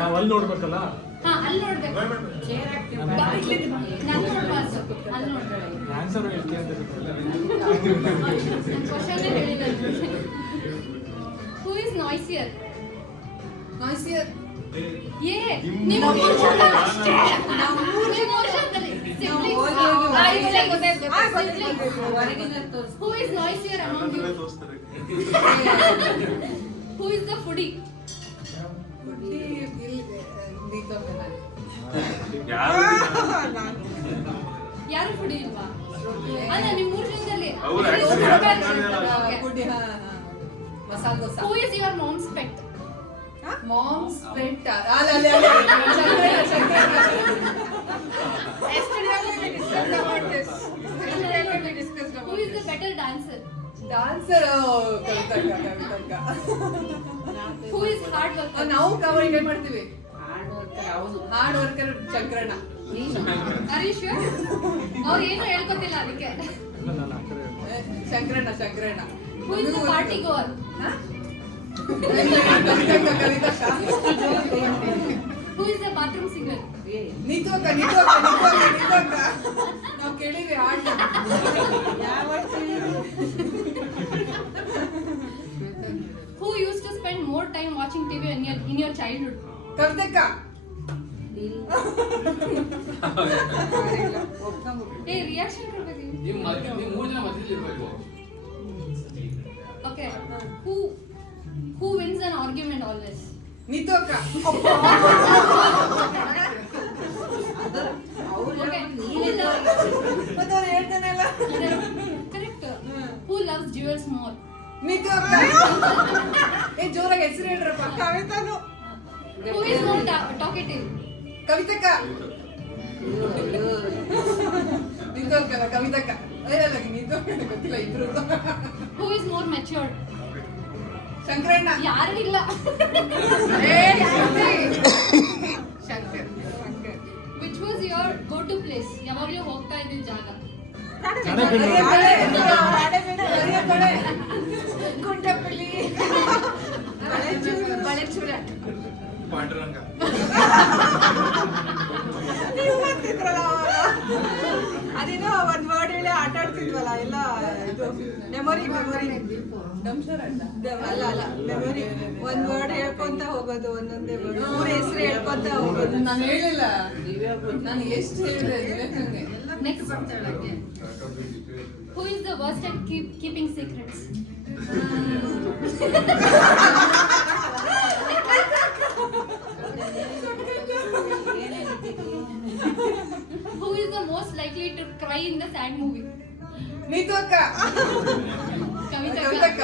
ನಾವು ಅಲ್ಲಿ ನೋಡ್ಬೇಕಲ್ಲ. ಹಾ ಅಲ್ಲಿ ನೋಡ್ಬೇಕು. ನಾನು ನೋಡ್ಬಾರ್ದು, ಅಲ್ಲಿ ನೋಡ್ಬೇಡ. ಆನ್ಸರ್ ಹೇಳ್ತೀನಿ ಅಂತ ಕ್ವಶನ್ ಹೇಳಿಲ್ಲ. Who is ನಾಯ್ಸಿಯರ್? ನಾಯ್ಸಿಯರ್ ನಿಮ್ಮ ವರ್ಷದಲ್ಲಿ Who is noisier among you? Who is the foodie? ಯಾರು foodie ಇಲ್ವಾ? ಅಲ್ಲ ನಿಮ್ಮ ಮೂರು ಜನದಲ್ಲಿ masala dosa. Who is your mom's pet? Mom's pet. Who is the better dancer? Dancer. ಕವಿತಕ್ಕ. Who is hard worker? ನಾವು ಕವರ್ ಮಾಡ್ತೀವಿ. ಹಾರ್ಡ್ ವರ್ಕರ್ ಶಂಕರಣ್ಣ. Are you sure? ಅವ್ರು ಏನು ಹೇಳ್ಕೊತಿಲ್ಲ ಅದಕ್ಕೆ. ಶಂಕರಣ್ಣ. Who is the party goer? ಕವಿತಕ್ಕ. Who is the bathroom singer? Neetu ಅಕ್ಕ. ನಾವು ಕೇಳಿವಿ ಹಾಡ್ನ. Who used to spend more time watching TV in your childhood? ಕವಿತಕ್ಕ. Reaction ಕೊಡ್ಬೇಕು. ನೀವು ಮೂರು ಜನ ಮಧ್ಯದಲ್ಲಿ ಇರಬೇಕು. Okay. Who wins an argument always? Neetu ಅಕ್ಕ. ಮತ್ತೆ ಅವ್ರು ಹೇಳ್ತಾನಲ್ಲ. Correct. Who loves jewels more? Neetu ಅಕ್ಕ. ಜೋರಾಗಿ ಹೆಸರು ಹೇಳ್ರಪ್ಪ. ಕವಿತಾನು. Who is more talkative? ಕವಿತಕ್ಕ. Neetu ಅಕ್ಕಲ್ಲ ಕವಿತಕ್ಕ. ಅಲ್ಲ ನೀತು ಗೊತ್ತಿಲ್ಲ ಇಬ್ರು. Who is more matured? ಶಂಕರಣ್ಣ. ಯಾರು ಇಲ್ಲ. Shankar. Which was your go-to place? ಯಾವಾಗಲೂ ಹೋಗ್ತಾ ಇದ್ದ ಜಾಗ? ಗುಂಟಪಲ್ಲಿ. ಬಳೆಚೂರ. ಪಾಂಡುರಂಗ. ಅದೇನೋ ಒಂದ್ ವರ್ಡ್ ಹೇಳಿ ಆಟ ಆಡ್ತಿದ್ವಲ್ಲ ಎಲ್ಲ ಇದು ಮೆಮೊರಿ ಅಲ್ಲ ಮೆಮೊರಿ ಒಂದ್ ವರ್ಡ್ ಹೇಳ್ಕೊಂತ ಹೋಗೋದು ಒಂದೊಂದೇ ವರ್ಡ್ ಮೂರು ಹೆಸರು ಹೇಳ್ಕೊಂತ ಹೋಗೋದು. ನಾನು ಹೇಳಿಲ್ಲ. ನಾನು ಎಷ್ಟು ಹೇಳಿದೆ Next. Who is the worst at keeping secrets? Who is the most likely to cry in the sad movie? Neetu ಅಕ್ಕ. Kavita. ಕವಿತಕ್ಕ.